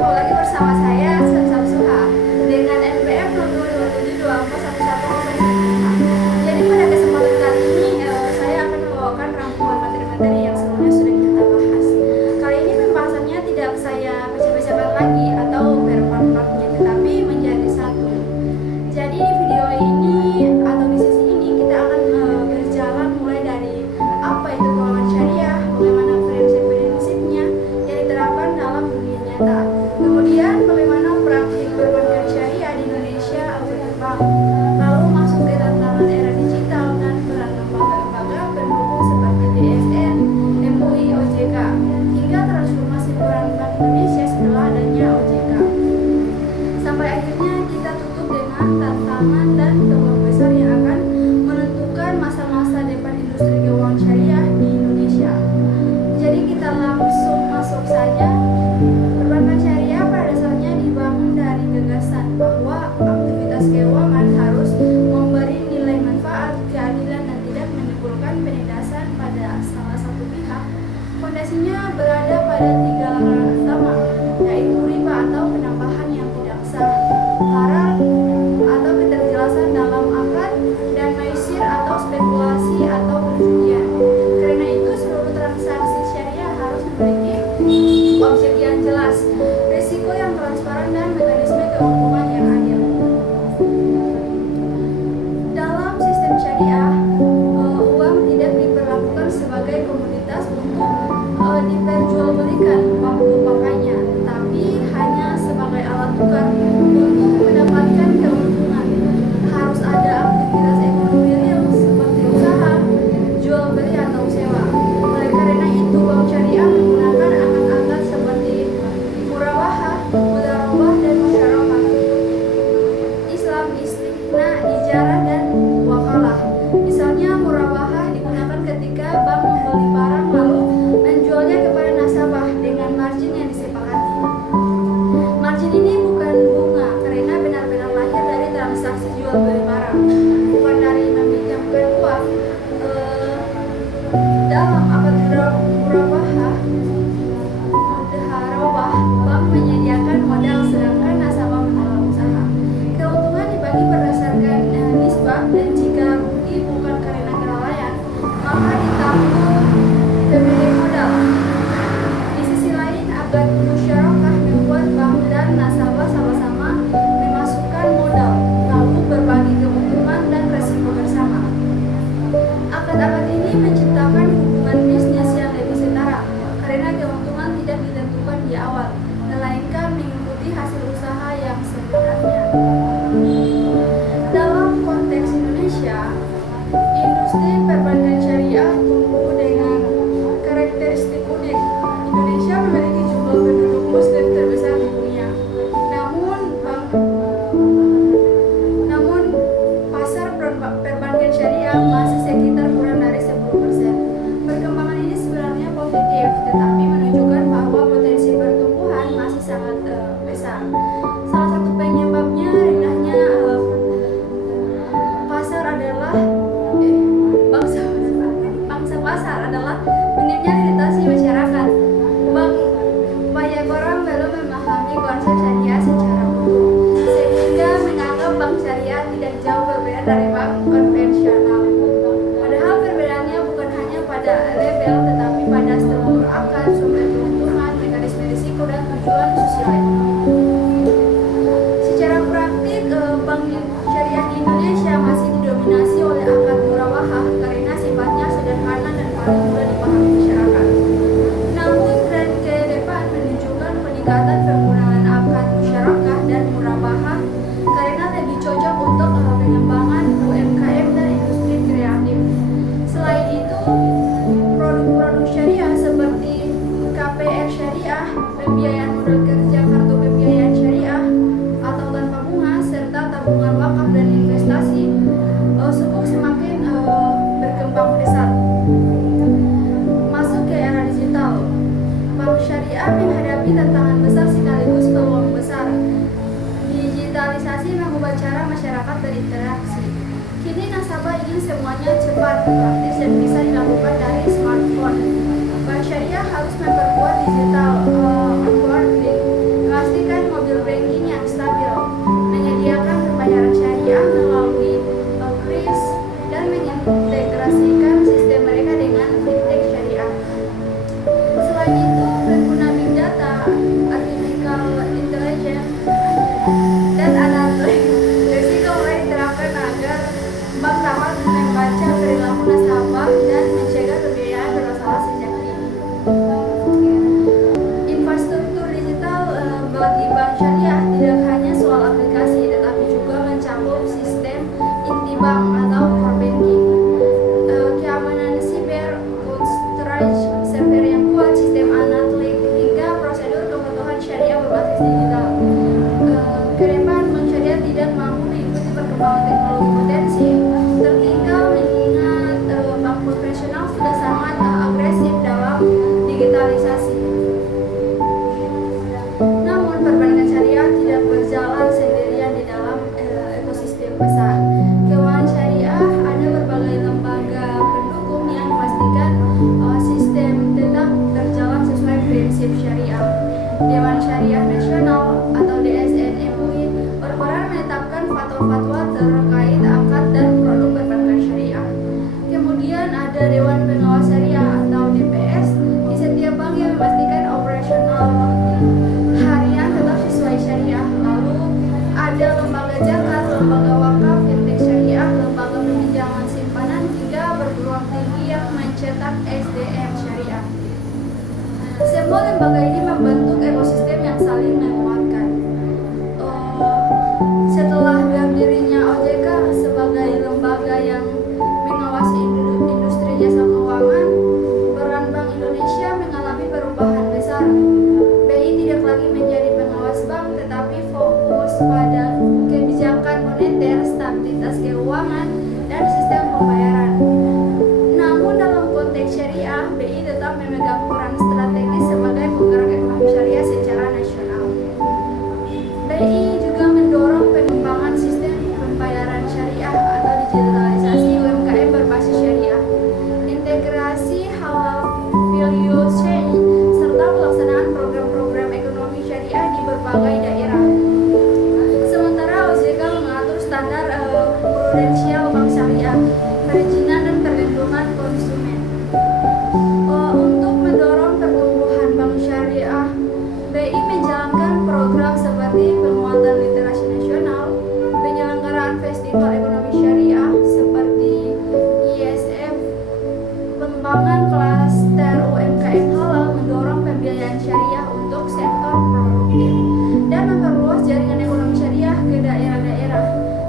Ketemu lagi bersama saya Samsuha dengan NPM 0227241105. Jadi pada kesempatan kali ini saya akan membawakan rangkuman materi-materi yang sebelumnya sudah kita bahas. Kali ini pembahasannya tidak saya baca-bacakan lagi atau berpart-partnya, tetapi menjadi satu. Jadi di video ini atau di sesi ini kita akan berjalan mulai dari apa itu keuangan syariah, bagaimana prinsip-prinsipnya yang diterapkan dalam dunia nyata. Kemudian bagaimana praktik perbankan syariah di Indonesia berkembang. Lalu masuk ke tantangan era digital dan peran lembaga-lembaga pendukung seperti DSN, MUI, OJK, hingga transformasi peran Bank Indonesia setelah adanya OJK. Sampai akhirnya kita tutup dengan tantangan dan peluang besar yang akan menentukan masa-masa depan industri keuangan syariah di Indonesia. Jadi kita langsung masuk saja. Perbankan syariah pada dasarnya dibangun dari gagasan bahwa aktivitas keuangan harus memberi nilai manfaat, keadilan, dan tidak menimbulkan penindasan pada salah satu pihak. Fondasinya berada pada tiga larangan utama, yaitu riba atau penambahan yang tidak sah, haram atau keterjelasan dalam akad, dan maisir atau spekulasi atau perjudian. Karena itu seluruh transaksi syariah harus memiliki objek yang jelas, risiko yang transparan, dan mekanisme keuntungan yang adil. Dalam sistem syariah, uang tidak diperlakukan sebagai komoditas untuk diperjualbelikan waktu pakainya, tetapi hanya sebagai alat tukar untuk mendapatkan keuntungan. Harus ada aktivitas ekonomi real seperti usaha, jual beli atau sewa. Oleh karena itu, bank syariah menggunakan akad-akad seperti murabahah, mudharabah, dan musyarakah, Islam, istiqna, ijarah, dan wakalah. Misalnya murabahah digunakan ketika bank membeli barang lalu menjualnya kepada nasabah dengan margin yang disepakati. Margin ini bukan bunga karena benar-benar lahir dari transaksi jual beli barang, bukan dari meminjamkan uang. Dalam akad murabahah, bank menyediakan modal sedangkan nasabah mengelola usaha. Keuntungan dibagi berdasarkan nisbah, dan jika rugi bukan karena kelalaian, maka ditanggung pemilik modal. Di sisi lain, akad musyarakah membuat bank dan nasabah sama-sama memasukkan modal, lalu berbagi keuntungan dan resiko bersama. Akad-akad ini menciptakan hubungan bisnis yang lebih setara, karena keuntungan tidak ditentukan di awal, melainkan mengikuti hasil usaha yang sebenarnya. Dalam konteks Indonesia, industri perbankan syariah tumbuh dengan karakteristik unik. Indonesia memiliki jumlah penduduk Muslim terbesar di dunia. Namun pasar perbankan syariah masih sekitar kurang dari 10%. Perkembangan ini sebenarnya positif, tetapi menunjukkan bahwa potensi pertumbuhan masih sangat besar. Salah satu penyebabnya rendahnya bangsa pasar adalah minimnya literasi masyarakat. Banyak orang belum memahami konsep syariah secara utuh, sehingga menganggap bank syariah tidak jauh berbeda dari bank konvensional. Padahal perbedaannya bukan hanya pada label, tetapi pada struktur akad, sumber keuntungan, mekanisme risiko, dan tujuan sosial ekonomi. Secara praktik, bank syariah di Indonesia masih didominasi oleh akad murabahah karena sifatnya sederhana dan paling mudah dipahami masyarakat. Namun tren ke depan menunjukkan peningkatan penggunaan akad musyarakah dan murabahah karena lebih cocok untuk pengembangan UMKM dan industri kreatif. Selain itu, produk-produk syariah seperti KPR syariah, pembiayaan modal kerja, kartu pembiayaan syariah atau tanpa bunga, serta tabungan wakaf dan investasi semakin berkembang pesat. Masuk ke era digital, bank syariah menghadapi tantangan besar sekaligus peluang besar. Digitalisasi mengubah cara masyarakat berinteraksi. Kini nasabah ingin semuanya cepat, praktis, dan bisa dilakukan dari smartphone. Bank syariah harus memperkuat digital onboarding, pasti syariah tidak hanya soal aplikasi, tetapi juga mencakup sistem inti bank atau core banking, keamanan siber, coverage server yang kuat, sistem analitik, hingga prosedur kebutuhan syariah berbasis digital. Ke depan, bank syariah tidak mampu mengikuti perkembangan teknologi potensi tertinggal, mengingat bank konvensional sudah sangat agresif dalam digitalisasi. Namun, perbankan syariah tidak berjalan sendirian di dalam ekosistem besar keuangan syariah. Ada berbagai lembaga pendukung yang memastikan sistem tetap berjalan sesuai prinsip syariah. Dewan Syariah Nasional atau DSN MUI berperan menetapkan fatwa-fatwa terkait akad dan produk perbankan syariah. Kemudian ada Dewan Pengawas Syariah atau DPS di setiap bank yang memastikan operasional harian tetap sesuai syariah. Lalu ada lembaga zakat, lembaga wakaf, fintech syariah, lembaga peminjaman simpanan, hingga perguruan tinggi yang mencetak SDM syariah. Semua lembaga ini membentuk ekosistem yang saling menguatkan. Setelah berdirinya OJK sebagai lembaga yang mengawasi industri jasa keuangan, peran Bank Indonesia mengalami perubahan besar. BI tidak lagi menjadi pengawas bank, tetapi fokus pada kebijakan moneter, stabilitas keuangan, dan sistem pembayaran. Namun dalam konteks syariah, BI tetap memegang peran strategis sebagai penggerak ekonomi syariah secara nasional. BI juga mendorong pengembangan sistem pembayaran syariah atau digitalisasi UMKM berbasis syariah, integrasi halal value chain, serta pelaksanaan program-program ekonomi syariah di berbagai daerah. Sementara OJK mengatur standar prudensial bank syariah, perizinan dan perlindungan konsumen. Untuk mendorong pertumbuhan bank syariah, BI menjalankan program seperti penguatan literasi nasional, penyelenggaraan festival ekonomi syariah seperti ISF, pengembangan klaster UMKM halal, mendorong pembiayaan syariah untuk sektor produktif, dan memperluas jaringan ekonomi syariah ke daerah-daerah.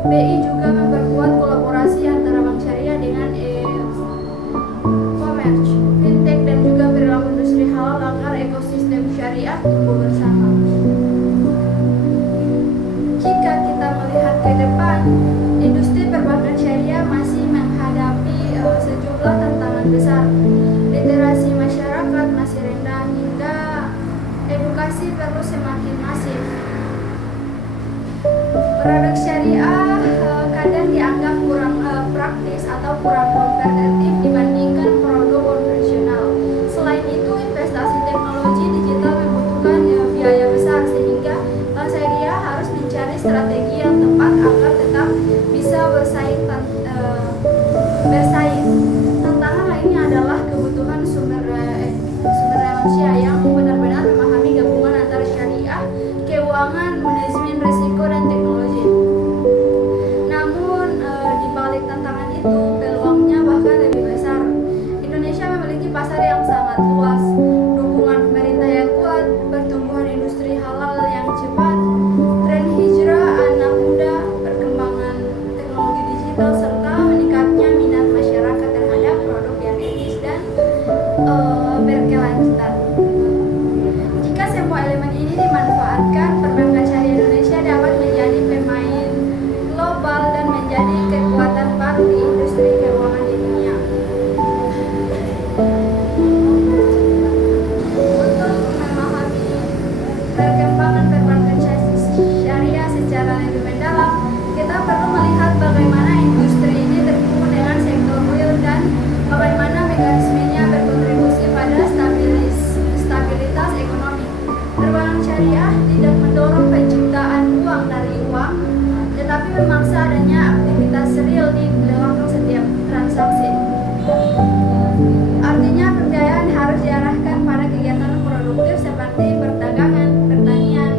BI juga memperkuat kolaborasi antara bank syariah dengan e-commerce, fintech, dan juga perilaku industri halal agar ekosistem syariah tumbuh bersama. Jika kita melihat ke depan, industri perbankan syariah masih menghadapi sejumlah tantangan besar. Literasi masyarakat masih rendah hingga edukasi perlu semakin masif. Produk syariah kadang dianggap kurang praktis atau kurang kompetitif dibandingkan produk konvensional. Selain itu, investasi teknologi digital membutuhkan biaya besar, sehingga bank syariah harus mencari strategi yang tepat agar tetap bisa bersaing. Tantangan lainnya adalah kebutuhan sumber daya manusia yang benar-benar memahami gabungan antara syariah, keuangan, manajemen risiko, dan teknologi. Namun di balik tantangan itu, peluangnya bahkan lebih besar. Indonesia memiliki pasar yang sangat luas, dukungan pemerintah yang kuat, pertumbuhan industri halal yang cepat, tren hijrah anak muda, perkembangan teknologi digital, serta meningkatnya minat masyarakat terhadap produk yang etis dan berkelanjutan. Jika semua elemen ini dimanfaatkan, perbankan syariah Indonesia dapat menjadi pemain global dan menjadi kekuatan baru di industri keuangan di dunia. Untuk memahami perkembangan perbankan syariah secara lebih mendalam, kita perlu melihat bagaimana industri ini terhubung dengan sektor real dan bagaimana mekanismenya berkontribusi pada stabilitas ekonomi. Perbankan syariah tidak mendorong penciptaan uang dari uang, tetapi memaksa adanya aktivitas real di belakang setiap transaksi. Artinya, pembiayaan harus diarahkan pada kegiatan produktif seperti perdagangan, pertanian,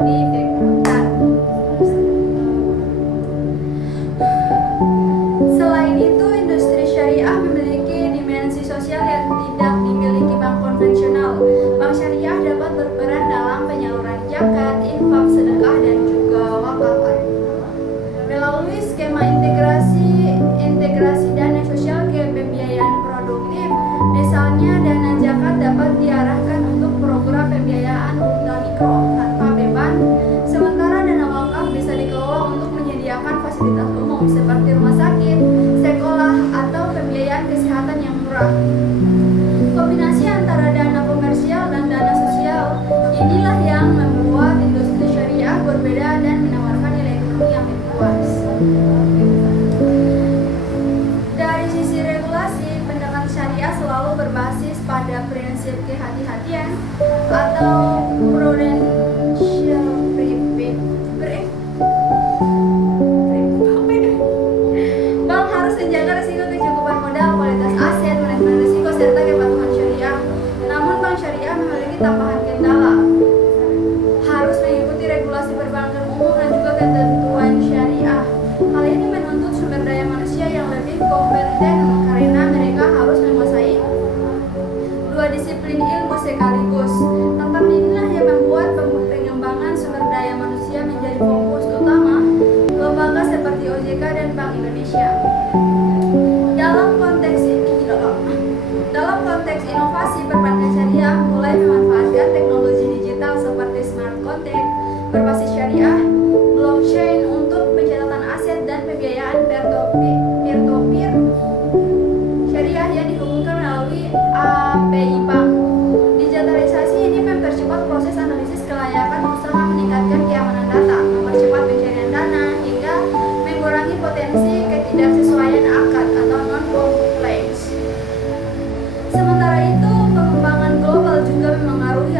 lebih ekuitan. Selain itu, industri syariah memiliki dimensi sosial yang tidak dimiliki bank konvensional. Bank syariah dapat berperan dalam penyaluran zakat, infak, sedekah, dan juga wakaf. Melalui skema integrasi dana sosial ke pembiayaan produktif, misalnya dana zakat dapat diarahkan untuk program pembiayaan ultramikro tanpa beban, sementara dana wakaf bisa dikelola untuk menyediakan fasilitas umum seperti rumah sakit, sekolah, atau pembiayaan kesehatan yang murah. Kombinasi antara dana komersial dan dana sosial inilah yang membuat industri syariah berbeda dan menawarkan nilai ekonomi yang lebih luas. Dari sisi regulasi, pendekatan syariah selalu berbasis pada prinsip kehati-hatian atau prudential Bank harus menjaga risiko kecukupan modal, kualitas aset, manajemen risiko, serta kepatuhan syariah. Namun bank syariah memiliki tambahan kendala, harus mengikuti regulasi perbankan umum dan juga ketentuan syariah. Hal ini menuntut sumber daya manusia yang lebih kompeten karena mereka harus menguasai dua disiplin ilmu sekaligus. Tentang inilah yang membuat pengembangan sumber daya manusia menjadi fokus utama lembaga seperti OJK dan Bank Indonesia. Dalam konteks inovasi, perbankan syariah mulai memanfaatkan teknologi digital seperti smart contract berbasis syariah, blockchain untuk pencatatan aset, dan pembiayaan peer-to-peer syariah yang dihubungkan melalui API Bank. Digitalisasi ini mempercepat proses analisis kelayakan usaha, meningkatkan keamanan data, mempercepat pencarian dana, hingga mengurangi potensi ketidaksesuaian akad atau non-compliance. Sementara itu, pengembangan global juga memengaruhi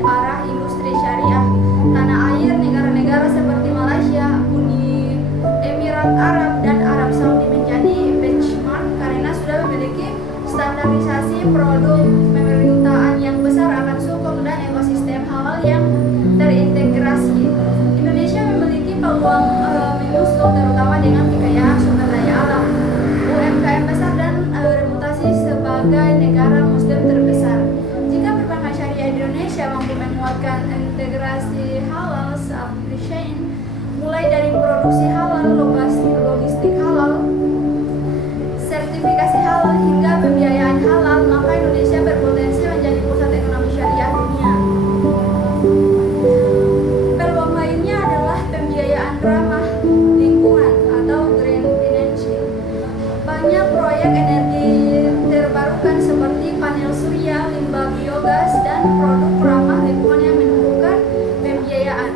arah industri syariah. Tanah air negara-negara seperti Malaysia, Uni Emirat Arab, dan Arab Saudi menjadi benchmark karena sudah memiliki standarisasi produk, pemerintahan yang besar akan sukuk, dan ekosistem halal yang terintegrasi. Indonesia memiliki peluang menyusul, terutama dengan kekayaan sumber daya alam, UMKM besar, dan reputasi sebagai negara muslim terbesar. Jika perbankan syariah Indonesia mampu menguatkan integrasi halal supply chain, mulai dari produksi halal, logistik halal, sertifikasi halal, hingga pembiayaan halal, maka Indonesia berpotensi menjadi pusat ekonomi syariah dunia. Peluang lainnya adalah pembiayaan ramah lingkungan atau green financing. Banyak proyek energi terbarukan seperti panel surya, limbah biogas, dan produk ramah lingkungan yang menemukan pembiayaan.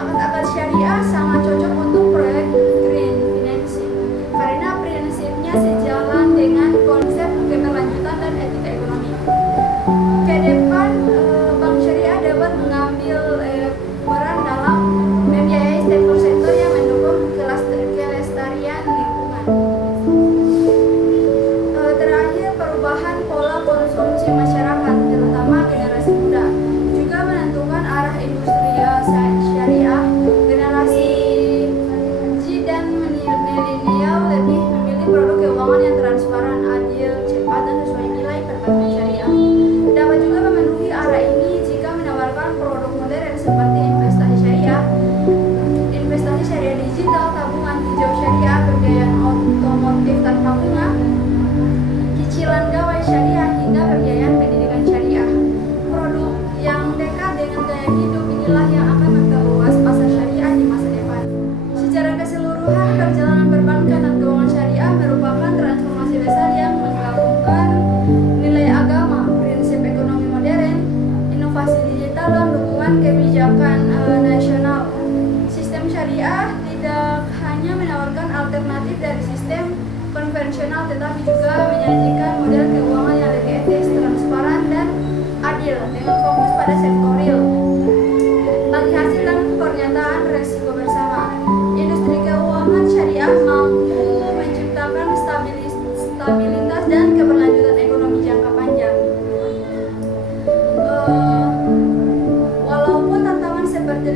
Akad-akad syariah sangat cocok untuk proyek green financing karena prinsipnya sejalan dengan konsep keberlanjutan dan etika ekonomi. Ke depan, bank syariah dapat mengambil peran dalam membiayai sektor-sektor yang mendukung kelestarian lingkungan. Terakhir, perubahan pola konsumsi masyarakat, terutama generasi muda, juga menentukan arah industri syariah. Generasi Z dan milenial lebih memilih produk keuangan yang transparan, adil, cepat, dan sesuai nilai perbankan syariah. Dapat juga memenuhi arah ini jika menawarkan produk modern seperti investasi syariah digital, tabungan hijau syariah, pembiayaan otomotif tanpa bunga, cicilan gawai syariah, hingga pembiayaan pendidikan syariah. Produk yang dekat dengan gaya hidup inilah yang akan memperluas pasar syariah di masa depan. Secara keseluruhan, perjalanan perbankan dan keuangan syariah merupakan transformasi besar yang menggabungkan nilai agama, prinsip ekonomi modern, inovasi digital, dan dukungan kebijakan nasional. Sistem syariah tidak hanya menawarkan alternatif dari sistem konvensional, tetapi juga menyajikan model keuangan yang lebih etis, transparan, dan adil dengan fokus pada sektor real. Bagi hasil dan pernyataan resiko bersama, industri keuangan syariah mampu menciptakan stabilitas dan keberlanjutan ekonomi jangka panjang. Walaupun tantangan seperti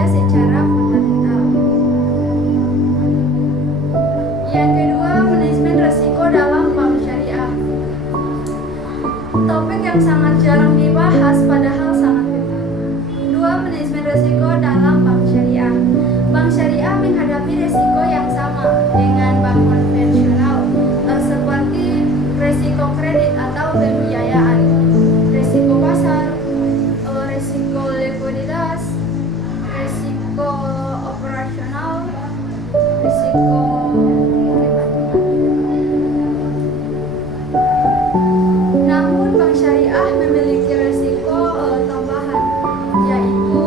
berbeda secara fundamental. Yang kedua, manajemen risiko dalam bank syariah. Topik yang sangat jarang dibahas padahal sangat penting. Dua, manajemen risiko dalam bank syariah. Bank syariah menghadapi risiko yang sama dengan bank konvensional, seperti risiko kredit atau pembiayaan, risiko pasar, risiko likuiditas, risiko operasional, risiko namun bank syariah memiliki risiko tambahan, yaitu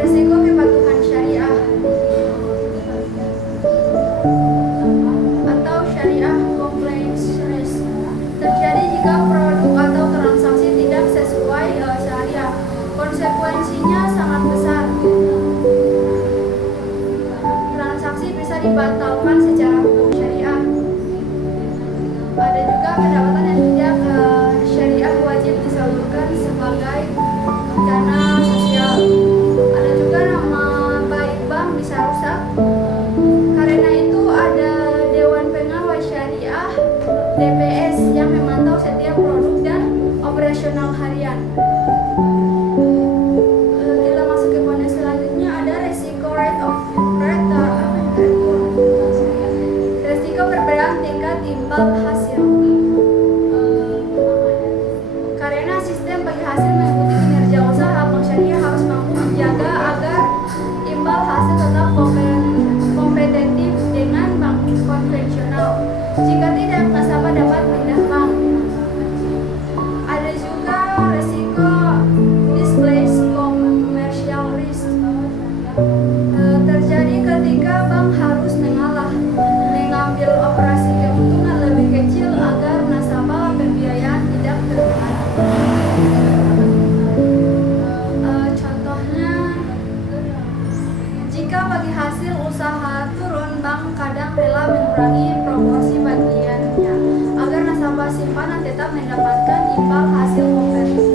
risiko kepatuhan syariah atau syariah compliance risk. Terjadi jika produk atau transaksi tidak sesuai syariah. Konsekuensinya sangat besar. Transaksi bisa dibatalkan secara hukum syariah. Ada juga pendapatan yang tidak syariah wajib disalurkan sebagai dana sosial. Ada juga nama baik bank bisa rusak. Karena itu ada Dewan Pengawas Syariah DPS yang memantau setiap produk dan operasional harian. Kita masuk ke poin selanjutnya, ada resiko rate of resiko perbedaan tingkat imbal hasil. Karena sistem bagi hasil mengikuti kinerja usaha, bank syariah harus mampu menjaga agar imbal hasil tetap kompetitif dengan bank konvensional. Jika tidak, nasabah dapat pindah bank. Ada juga risiko displaced commercial risk. Terjadi ketika bank harus mengambil operasi keuntungan lebih kecil agar nasabah pembiayaan tidak tertekan. Contohnya, jika bagi hasil usaha turun, bank kadang rela mengurangi proporsi bagiannya agar nasabah simpanan tetap mendapatkan imbal hasil kompetitif.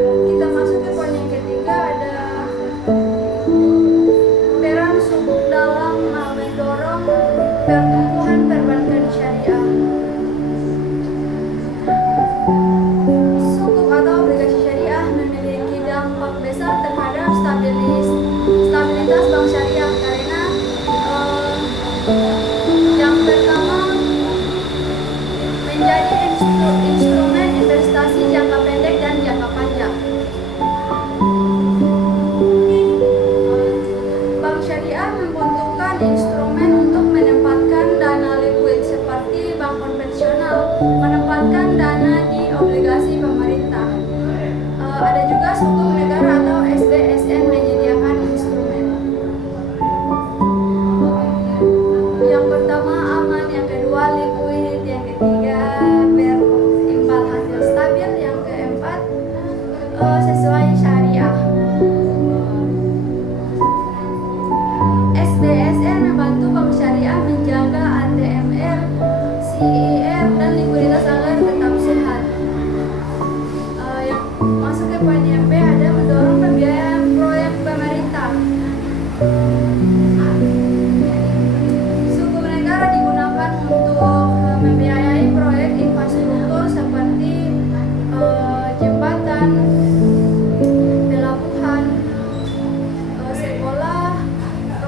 Kita masuk ke poin yang ketiga, ada peran sukuk dalam mendorong pertumbuhan perbankan syariah. Sukuk atau obligasi syariah memiliki dampak besar terhadap stabilitas bank syariah karena yang pertama menjadi instrumen investasi jangka pendek dan jangka panjang. Bank syariah membutuhkan instrumen untuk menempatkan dana likuid seperti bank konvensional menempatkan dana di obligasi pemerintah. Ada juga sukuk negara atau SBSN menyediakan instrumen. Yang pertama aman, yang kedua likuid, yang ketiga berimbal hasil stabil, yang keempat sesuai syariah. SBSN membantu bank syariah menjaga ATMR, CIR, dan likuiditas agar tetap sehat. Yang masuk ke poin yang B, ada mendorong pembiayaan proyek pemerintah. Sukuk negara digunakan untuk membiayai proyek infrastruktur seperti jembatan, pelabuhan, sekolah,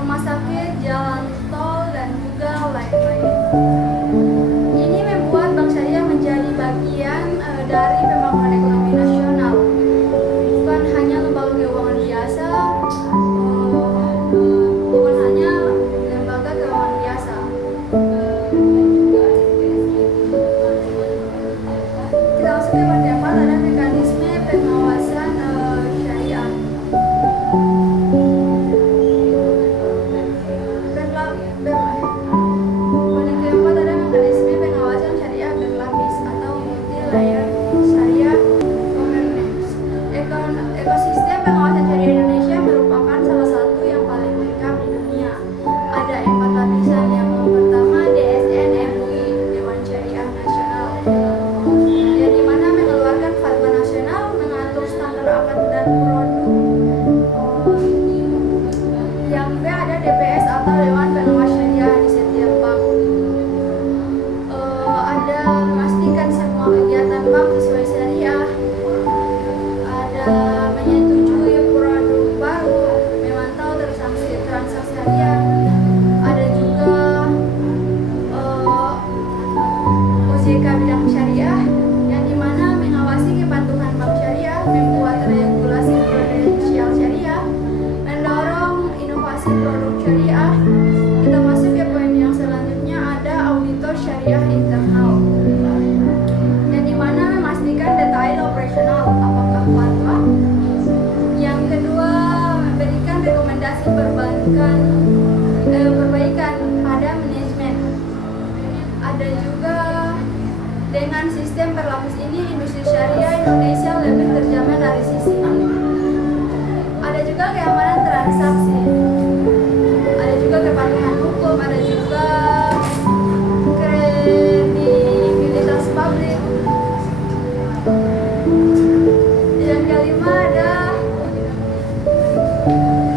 rumah sakit, jalan tol, dan juga lain-lain. Ini membuat bank syariah menjadi bagian dari pembangunan ekonomi nasional, bukan hanya lembaga keuangan biasa, Kita masuk ke poin keempat, ada mekanisme pengawasan syariah. Poin keempat, ada mekanisme pengawasan syariah berlapis atau multi-layer syariah governance. Ekosistem pengawasan syariah Indonesia merupakan salah satu yang paling lengkap di dunia. Ada 4 lapisan. Yang pertama DSN MUI, Dewan Syariah. bidang syariah, yang dimana mengawasi kepatuhan bank syariah, membuat regulasi prudensial syariah, mendorong inovasi produk syariah. Kita masuk ke poin yang selanjutnya, ada auditor syariah internal, yang dimana memastikan detail operasional apakah fatwa. Yang kedua, memberikan rekomendasi perbaikan pada manajemen. Ada juga dengan sistem berlapis ini industri syariah Indonesia lebih terjamin dari sisi. Ada juga keamanan transaksi, ada juga kepatuhan hukum, ada juga kredibilitas publik. Yang kelima ada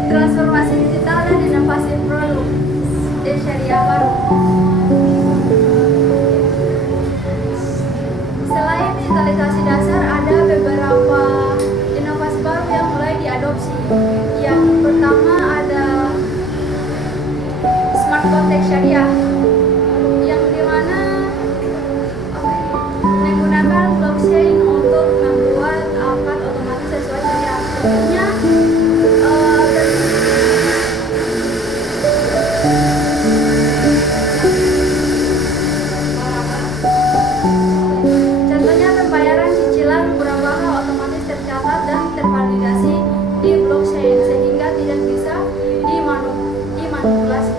transformasi digital dan inovasi produk syariah baru. Selain digitalisasi dasar, ada beberapa inovasi baru yang mulai diadopsi. Yang pertama ada smart contract syariah, yang dimana menggunakan blockchain untuk membuat akad otomatis sesuai syariah. Contohnya pembayaran cicilan murah mahal otomatis tercatat dan tervalidasi di blockchain sehingga tidak bisa dimanipulasi.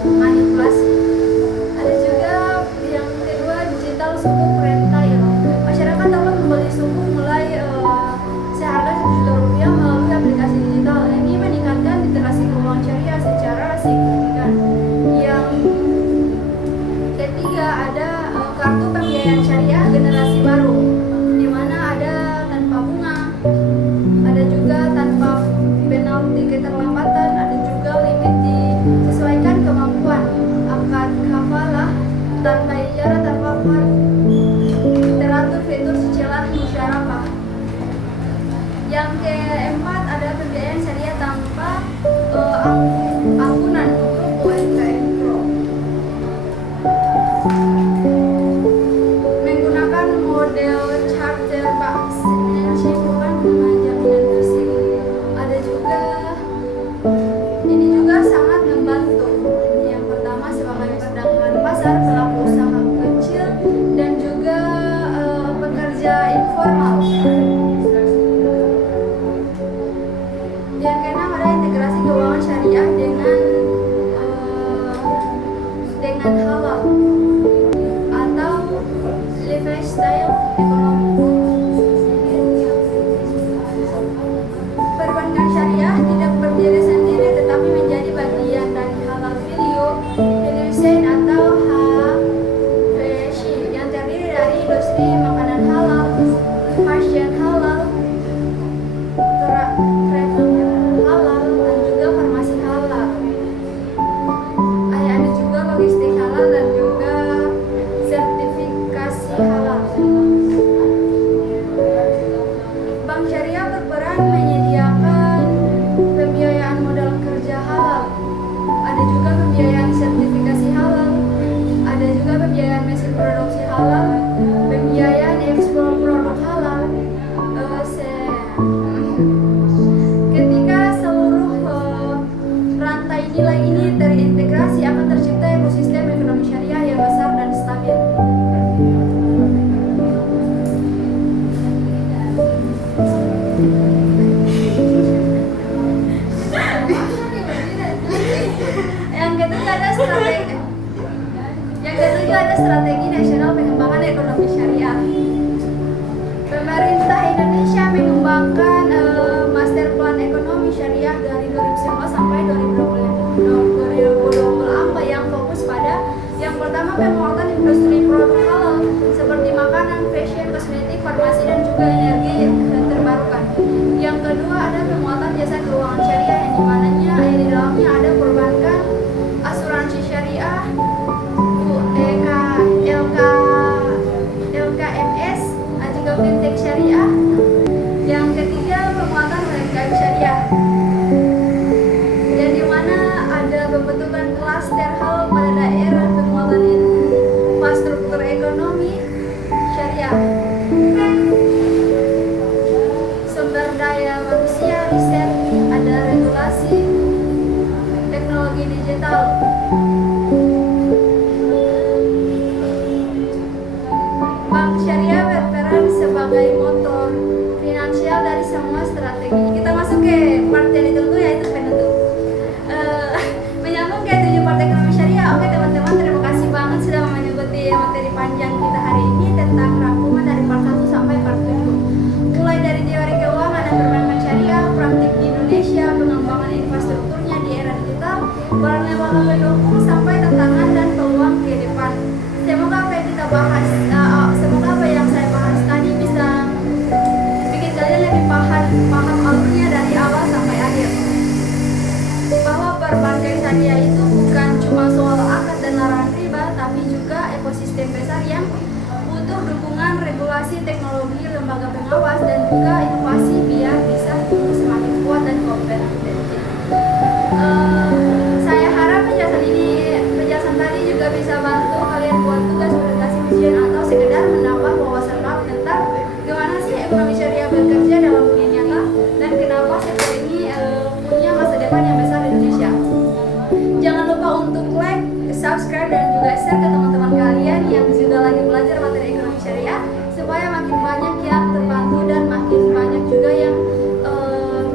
Ada juga yang kedua, digital sukuk retail. Masyarakat dapat membeli sukuk mulai seharga Rp1 melalui aplikasi digital. Ini meningkatkan literasi keuangan syariah secara signifikan. Yang ketiga ada kartu pembiayaan syariah generasi baru, di mana ada tanpa bunga, ada juga tanpa penalti keterlambatan, ada juga limit disesuaikan kemampuan, akad kafalah tanpa ijarah, tanpa fard, teratur fitur cicilan musyarakah. Yang keempat ada pembiayaan syariah tanpa ampunan untuk UMKM Pro, menggunakan model charter bank ownership bukan jaminan bersih. Ada juga, ini juga sangat membantu. Yang pertama sebagai perdagangan pasar, pelaku usaha kecil dan juga pekerja informal. Yang keenam ada integrasi keuangan syariah dengan halal atau lifestyle ekonomi. Perbankan syariah tidak berdiri sendiri tetapi menjadi bagian dari halal Fidelity atau HVC yang terdiri dari industri makanan halal, fashion halal, halal, dan juga farmasi halal. Ada juga logistik halal dan juga sertifikasi halal. syariah berperan sebagai motor finansial dari semua strategi. Kita masuk ke part yang ditunggu, yaitu penutup. Menyambung ke 7 part ekonomi syariah. Oke teman-teman, terima kasih banget sudah mengikuti materi panjang kita hari ini tentang rangkuman dari part 1 sampai part 7. Mulai dari teori keuangan dan perbankan syariah, praktik di Indonesia, pengembangan infrastrukturnya di era digital, peran lembaga pendukung, sampai tantangan dan peluang ke depan. Semoga apa yang kita bahas, semoga apa yang saya bahas tadi bisa bikin kalian lebih paham alurnya dari awal sampai akhir. Bahwa perbankan syariah itu bukan cuma soal akad dan larangan riba, tapi juga ekosistem besar yang butuh dukungan regulasi, teknologi, lembaga pengawas, dan juga inovasi biar bisa tumbuh semakin kuat dan kompetitif. Saya harap penjelasan tadi juga bisa bantu kalian buat tugas presentasi ujian atau sekedar menambah wawasan baru tentang gimana sih ekonomi syariah bekerja dalam dunia nyata dan kenapa sektor ini punya masa depan yang besar di Indonesia. Jangan lupa untuk like, subscribe, dan juga share ke teman-teman kalian yang juga lagi belajar materi ekonomi syariah supaya makin banyak yang terbantu dan makin banyak juga yang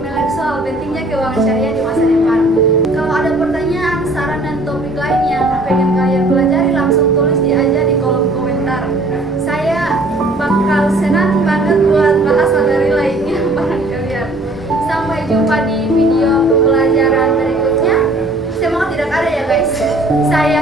melek soal pentingnya keuangan syariah di masa depan. Kalau ada pertanyaan, saran, dan topik lain yang pengen kalian pelajari, langsung tulis aja di kolom komentar. Saya bakal senang banget buat bahas materi lainnya bareng kalian. Sampai jumpa di video pembelajaran berikutnya. Semoga tidak ada ya guys. Saya